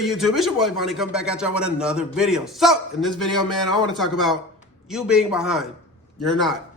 good, YouTube? It's your boy Vonnie coming back at y'all with another video. So, in this video, man, I want to talk about you being behind. You're not.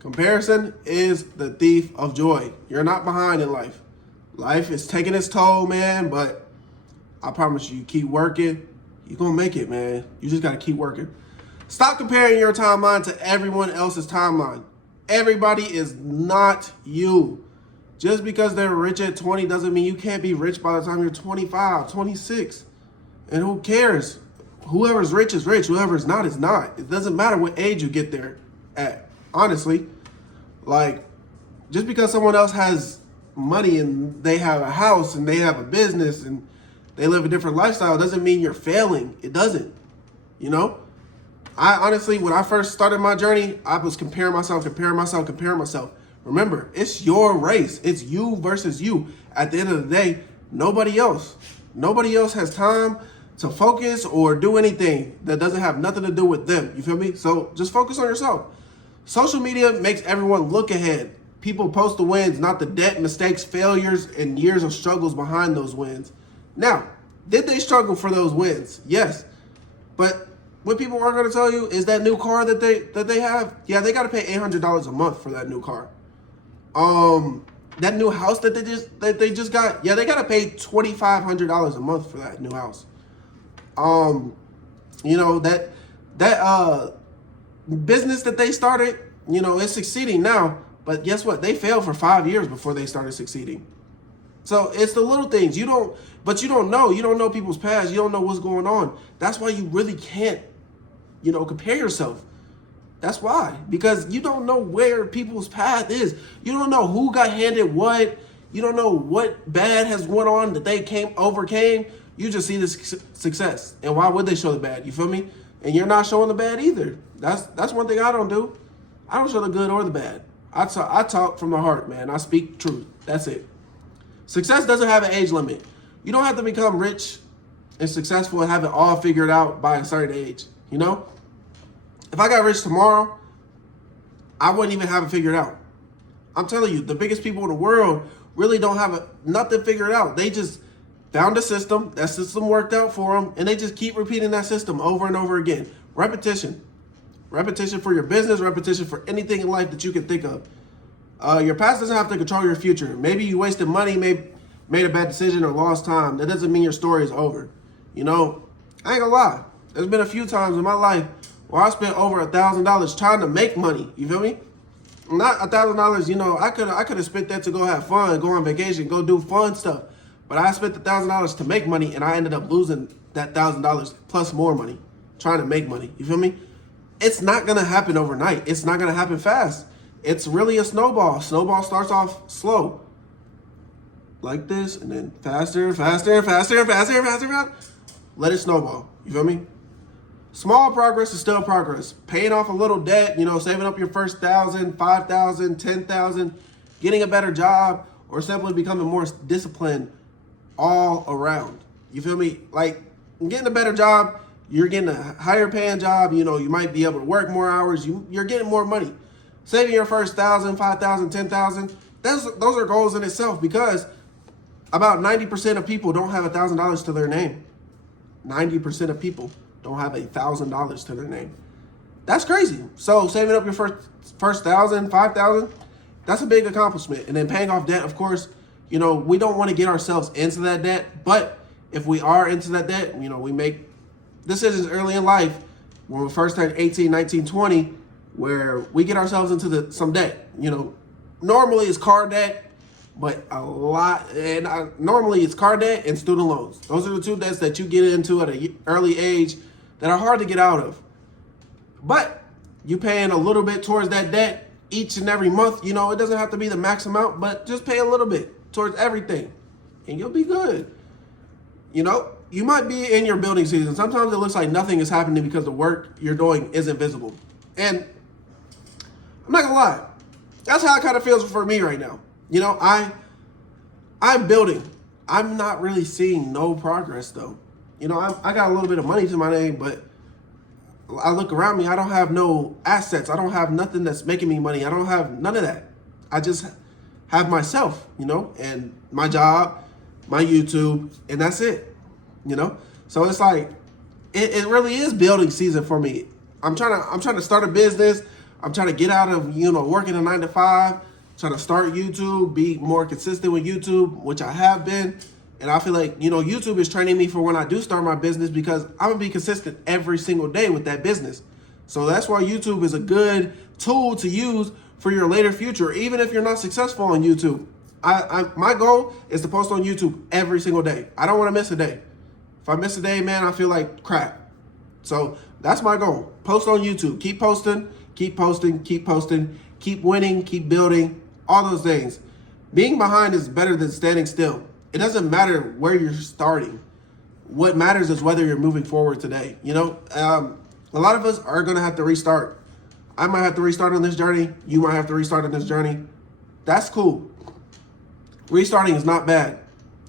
Comparison is the thief of joy. You're not behind in life. Life is taking its toll, man, but I promise you, keep working. You're going to make it, man. You just got to keep working. Stop comparing your timeline to everyone else's timeline. Everybody is not you. Just because they're rich at 20 doesn't mean you can't be rich by the time you're 25, 26. And who cares? Whoever's rich is rich. Whoever's not is not. It doesn't matter what age you get there at. Honestly, like, just because someone else has money and they have a house and they have a business and they live a different lifestyle doesn't mean you're failing. It doesn't, you know? I honestly, when I first started my journey, I was comparing myself. Remember, it's your race. It's you versus you. At the end of the day, nobody else. Nobody else has time to focus or do anything that doesn't have nothing to do with them. You feel me? So just focus on yourself. Social media makes everyone look ahead. People post the wins, not the debt, mistakes, failures, and years of struggles behind those wins. Now, did they struggle for those wins? Yes. But what people aren't going to tell you is that new car that they have, yeah, they got to pay $800 a month for that new car. That new house that they just got, yeah, they got to pay $2,500 a month for that new house. You know, that business that they started, you know, it's succeeding now, but guess what? They failed for 5 years before they started succeeding. So it's the little things you don't know people's past. You don't know what's going on. That's why you really can't, you know, compare yourself. That's why, because you don't know where people's path is. You don't know who got handed what. You don't know what bad has went on that they overcame. You just see the success. And why would they show the bad? You feel me? And you're not showing the bad either. That's one thing I don't do. I don't show the good or the bad. I talk from the heart, man. I speak truth. That's it. Success doesn't have an age limit. You don't have to become rich and successful and have it all figured out by a certain age, you know? If I got rich tomorrow, I wouldn't even have it figured out. I'm telling you, the biggest people in the world really don't have nothing figured out. They just found a system, that system worked out for them, and they just keep repeating that system over and over again. Repetition. Repetition for your business, repetition for anything in life that you can think of. Your past doesn't have to control your future. Maybe you wasted money, maybe made a bad decision or lost time. That doesn't mean your story is over. You know, I ain't gonna lie. There's been a few times in my life where I spent over $1,000 trying to make money. You feel me? Not $1,000, you know, I could have spent that to go have fun, go on vacation, go do fun stuff. But I spent $1,000 to make money and I ended up losing that $1,000 plus more money trying to make money. You feel me? It's not gonna happen overnight. It's not gonna happen fast. It's really a snowball. Snowball starts off slow, like this, and then faster, faster, faster, faster, faster, faster. Let it snowball. You feel me? Small progress is still progress. Paying off a little debt, you know, saving up your first 1,000, 5,000, 10,000, getting a better job, or simply becoming more disciplined all around. You feel me? Like, getting a better job, you're getting a higher paying job, you know, you might be able to work more hours, you're getting more money. Saving your first 1,000, 5,000, 10,000, those are goals in itself, because about 90% of people don't have $1,000 to their name. 90% of people don't have $1,000 to their name. That's crazy. So saving up your first 1,000, 5,000, that's a big accomplishment. And then paying off debt, of course, you know, we don't want to get ourselves into that debt, but if we are into that debt, you know, we make decisions early in life when we first turn 18, 19, 20, where we get ourselves into some debt. You know, normally it's car debt, but normally it's car debt and student loans. Those are the two debts that you get into at an early age that are hard to get out of. But you paying a little bit towards that debt each and every month. You know, it doesn't have to be the max amount, but just pay a little bit towards everything and you'll be good. You know, you might be in your building season. Sometimes it looks like nothing is happening because the work you're doing isn't visible. And I'm not gonna lie, that's how it kind of feels for me right now. You know, I'm building. I'm not really seeing no progress though. You know, I got a little bit of money to my name, but I look around me, I don't have no assets. I don't have nothing that's making me money. I don't have none of that. I just have myself, you know, and my job, my YouTube, and that's it. you know? So it's like, it really is building season for me. I'm trying to start a business. I'm trying to get out of, working a 9 to 5, trying to start YouTube, be more consistent with YouTube, which I have been. And I feel like, YouTube is training me for when I do start my business, because I'm gonna be consistent every single day with that business. So that's why YouTube is a good tool to use for your later future, even if you're not successful on YouTube. My goal is to post on YouTube every single day. I don't want to miss a day. If I miss a day, man, I feel like crap. So that's my goal. Post on YouTube. Keep posting, keep posting, keep posting, keep winning, keep building, all those things. Being behind is better than standing still. It doesn't matter where you're starting. What matters is whether you're moving forward today. A lot of us are going to have to restart. I might have to restart on this journey. You might have to restart on this journey. That's cool. Restarting is not bad.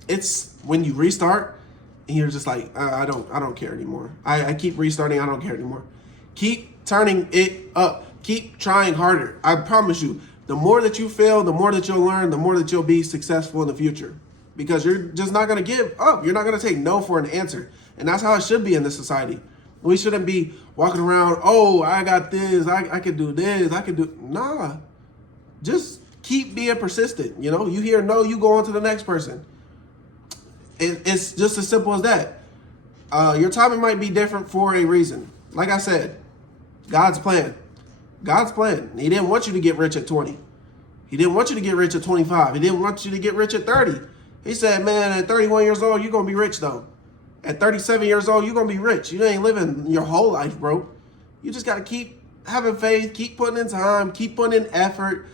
It's when you restart and you're just like, I don't care anymore. I keep restarting. I don't care anymore. Keep turning it up. Keep trying harder. I promise you, the more that you fail, the more that you'll learn, the more that you'll be successful in the future, because you're just not going to give up. You're not going to take no for an answer. And that's how it should be in this society. We shouldn't be walking around, oh, I got this, I can do this, nah. Just keep being persistent. You hear no, you go on to the next person. It's just as simple as that. Your timing might be different for a reason. Like I said, God's plan. God's plan. He didn't want you to get rich at 20. He didn't want you to get rich at 25. He didn't want you to get rich at 30. He said, man, at 31 years old, you're going to be rich though. At 37 years old, you're going to be rich. You ain't living your whole life, bro. You just got to keep having faith, keep putting in time, keep putting in effort.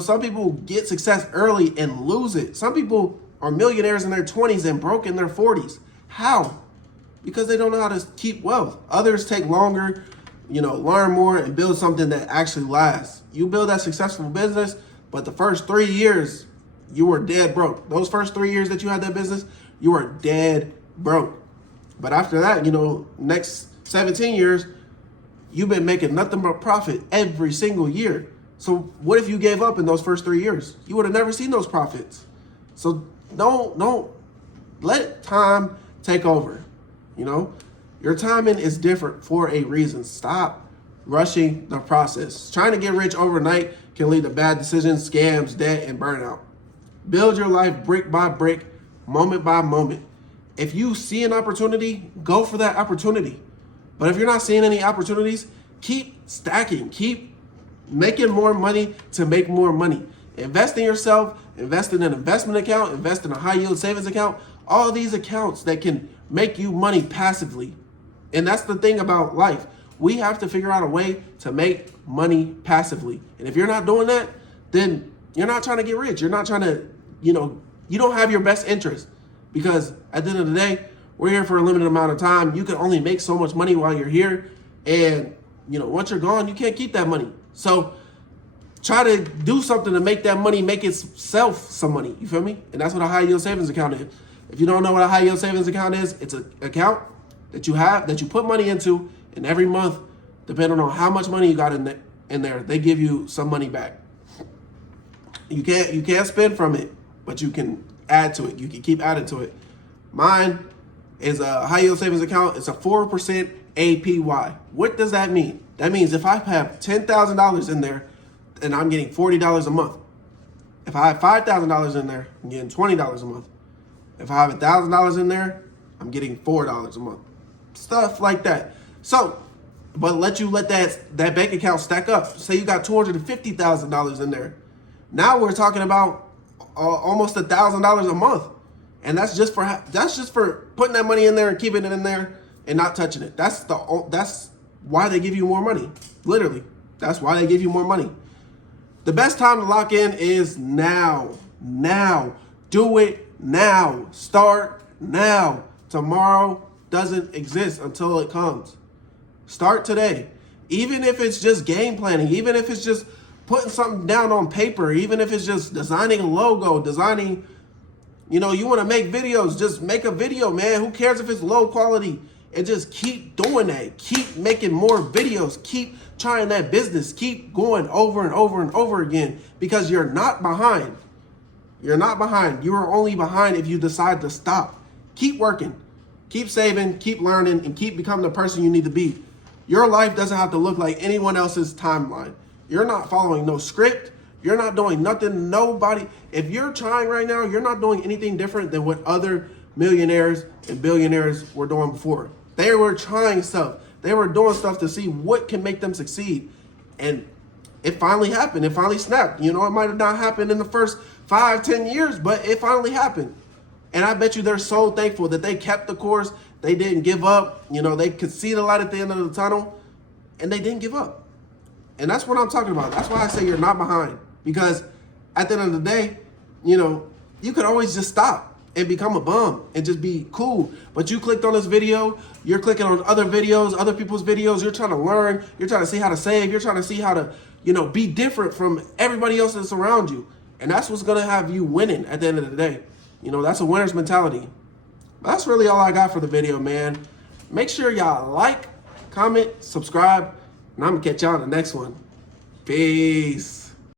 Some people get success early and lose it. Some people are millionaires in their 20s and broke in their 40s. How? Because they don't know how to keep wealth. Others take longer, learn more and build something that actually lasts. You build that successful business, but the first 3 years, you were dead broke. Those first 3 years that you had that business, you were dead broke. But after that, next 17 years, you've been making nothing but profit every single year. So what if you gave up in those first 3 years? You would have never seen those profits. So don't let time take over. Your timing is different for a reason. Stop rushing the process. Trying to get rich overnight can lead to bad decisions, scams, debt, and burnout. Build your life brick by brick, moment by moment. If you see an opportunity, go for that opportunity. But if you're not seeing any opportunities, keep stacking, keep making more money to make more money. Invest in yourself, invest in an investment account, invest in a high yield savings account, all these accounts that can make you money passively. And that's the thing about life. We have to figure out a way to make money passively. And if you're not doing that, then you're not trying to get rich. You're not trying to, you don't have your best interest, because at the end of the day, we're here for a limited amount of time. You can only make so much money while you're here. And, once you're gone, you can't keep that money. So try to do something to make that money make itself some money. You feel me? And that's what a high yield savings account is. If you don't know what a high yield savings account is, it's an account that you have, that you put money into, and every month, depending on how much money you got in there, they give you some money back. You can't spend from it, but you can add to it. You can keep adding to it. Mine is a high yield savings account. It's a 4% APY. What does that mean? That means if I have $10,000 in there, and I'm getting $40 a month. If I have $5,000 in there, I'm getting $20 a month. If I have $1,000 in there, I'm getting $4 a month. Stuff like that. So, but let that bank account stack up. Say you got $250,000 in there. Now we're talking about almost $1,000 a month, and that's just for putting that money in there and keeping it in there and not touching it. That's why they give you more money. Literally, that's why they give you more money. The best time to lock in is now. Now. Do it now. Start now. Tomorrow doesn't exist until it comes. Start today. Even if it's just game planning, even if it's just putting something down on paper, even if it's just designing a logo, you want to make videos, just make a video, man. Who cares if it's low quality? And just keep doing that. Keep making more videos. Keep trying that business. Keep going over and over and over again, because you're not behind. You're not behind. You are only behind if you decide to stop. Keep working. Keep saving, keep learning, and keep becoming the person you need to be. Your life doesn't have to look like anyone else's timeline. You're not following no script. You're not doing nothing, nobody. If you're trying right now, you're not doing anything different than what other millionaires and billionaires were doing before. They were trying stuff. They were doing stuff to see what can make them succeed. And it finally happened. It finally snapped. You know, it might have not happened in the first 5-10 years, but it finally happened. And I bet you they're so thankful that they kept the course. They didn't give up. You know, they could see the light at the end of the tunnel, and they didn't give up. And that's what I'm talking about. That's why I say you're not behind. Because at the end of the day, you know, you could always just stop and become a bum and just be cool. But you clicked on this video, you're clicking on other videos, other people's videos, you're trying to learn, you're trying to see how to save, you're trying to see how to, you know, be different from everybody else that's around you. And that's what's gonna have you winning at the end of the day. You know, that's a winner's mentality. But that's really all I got for the video, man. Make sure y'all like, comment, subscribe, and I'm gonna catch y'all in the next one. Peace.